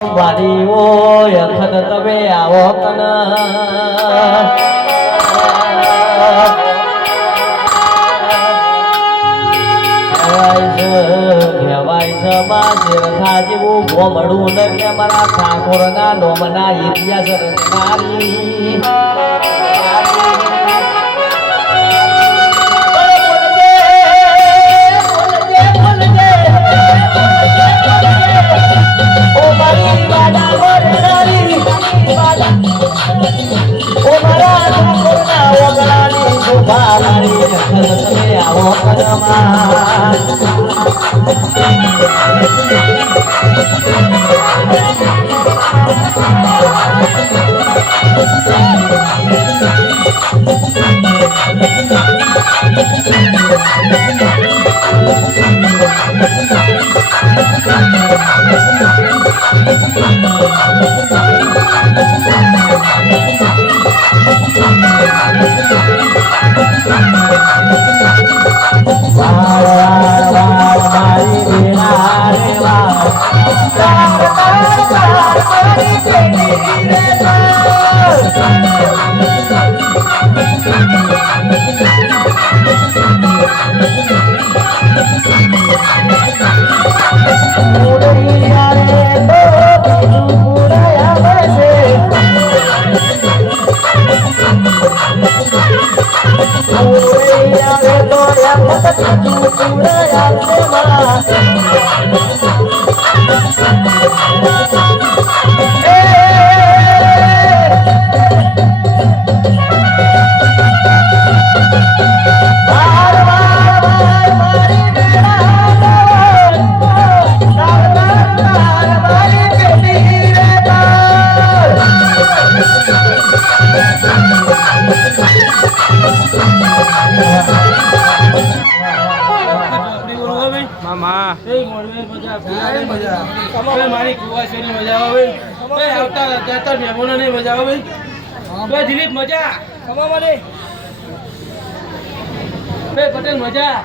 વાડીઓ અખત તમે આવો કન કહેવાય છે માં જેવું ભોમડું ને કે મારા ઠાકોરના નોમના ઇતિહાસ રચનારી દિલીપ મજા પટેલ મજા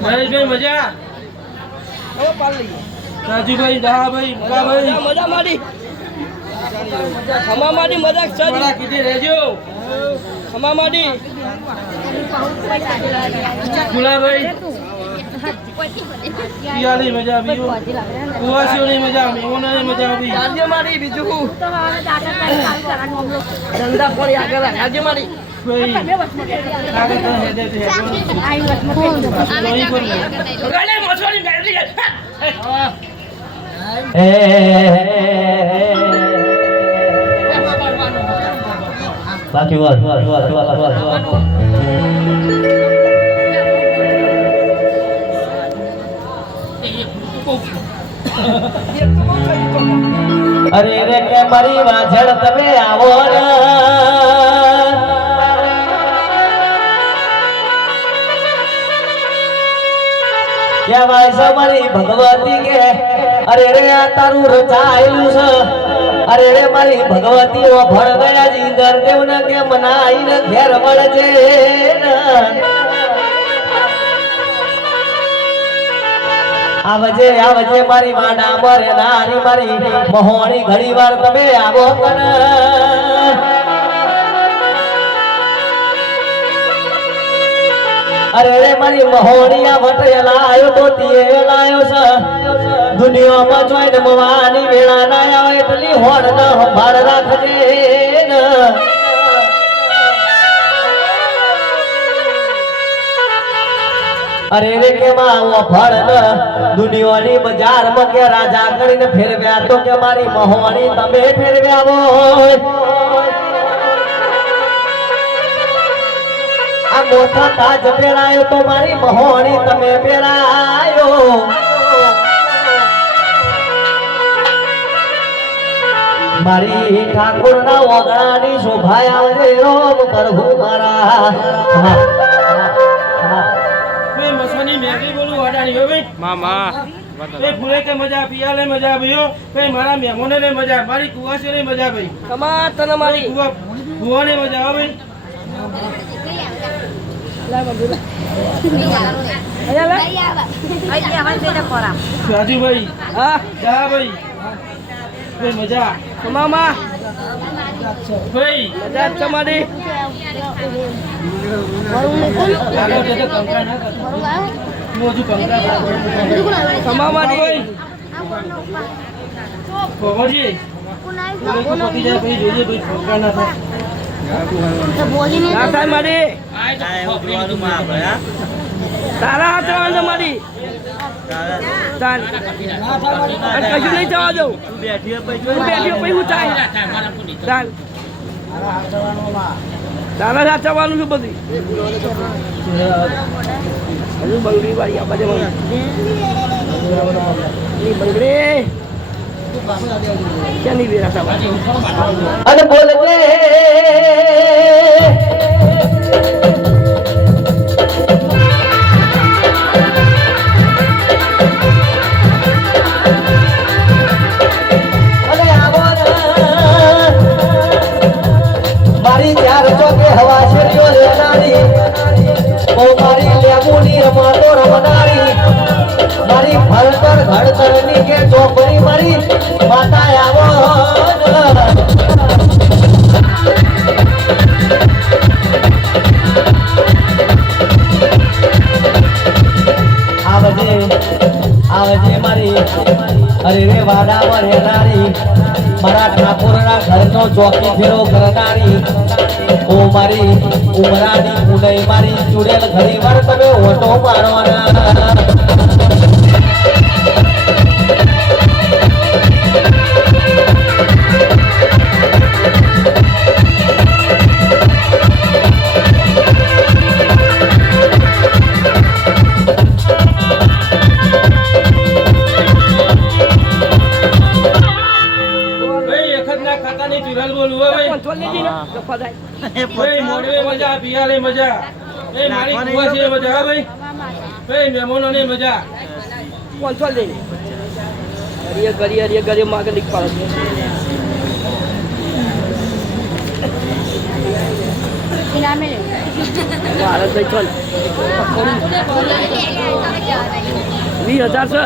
નરેશભાઈ મજા રાજુભાઈ દહાભાઈ મજા મારી ખમા મારી મજા કીધી રહેજો ખમા મારી ગુલાભાઈ પિયાલી મજા આવી કુવાસીઓની મજા મેમોનાની મજા આવી રાજ્ય મારી બીજું ધંધા પર આગળ રાજ્ય મારી બાકી અરે રે કે મારી વાછળ તમે આવો કહેવાય છે મારી ભગવતી કે અરે રે આ તારું રચાયેલું છે અરે રે મારી ભગવતી ઓ ભળ ગયા જી ગરદેવ ને કે મનાઈને ઘેર મળજે આવજે આવજે મારી વાડા મરે નારી મારી મહોણી ઘણી વાર તમે આવો કન અરે રે મારી મહોણીયા વટેલા આયો ગોતીએ લાયો છે દુનિયામાં જોઈને મવાની વેળા ના આવે એટલી હોડ ન સંભાળ રાખજે ને અરે રે કે માં ફળ ન દુનિયાની બજારમાં કે રાજા કરીને ફેરવ્યા તો કે મારી મહોણી તમે ફેરવ્યા હોય આ મોટા તાજ પહેરાયો તો મારી મહોણી તમે પહેરાયો મારી ઠાકોરના ઓગણાની શોભાયા આવજે રોમ પ્રભુ મારા મસવાની મેગી બોલું વાડાની હો ભાઈ મામા એ ફૂલે કે મજા પિયાલે મજા ભઈઓ ભાઈ મારા મહેમાનો ને મજા મારી કુવાસી ને મજા ભાઈ તમાર તને મારી કુવાને મજા આવે ભાઈ રાજુભાઈ હા જા ભાઈ ભાઈ મજા મામા ભાઈ મજા તમારી આગળ જતો કંકા ના કરતો હું હજુ કંકા મામાની ખબરજી પતી જાય ભાઈ જોજે ભાઈ કંકા ના થાય ના થાય મારી તારા હાથ રહેવાનું મારી ચાલ અને કશું નહીં જવા દઉં બેઠ્યો પછી હું થાય ચાલ તારા હાથ જવાનું છું બધી હજુ બંગડી વાળી આ બાજુ બંગડી ક્યાંની વેરા અને બોલ મારી ચાર ચોકે હવા શેરીઓ લેનારી બહુ મારી લેબુની રમાતો રમનારી મારી ભણતર ઘડતરની કે ચોપડી મારી માતા આવો આવજે મારી અરે રે વાડામાં રહેનારી મારા ઠાકોરના ઘરનો ચોકી ફેરો કરનારી ઓ મારી ઉમરાની ઉદય મારી ચુડેલ ઘણી વાર તમે ઓટો મારવાના ભાઈ મોડવે મજા પિયાલે મજા એ મારી કુવા છે મજા ભાઈ ભાઈ મહેમાનોને મજા કોન્સોલ દે ગરીય માગે લીક પાડે ઇનામે ભારત ભાઈ ચલ 20,000 છે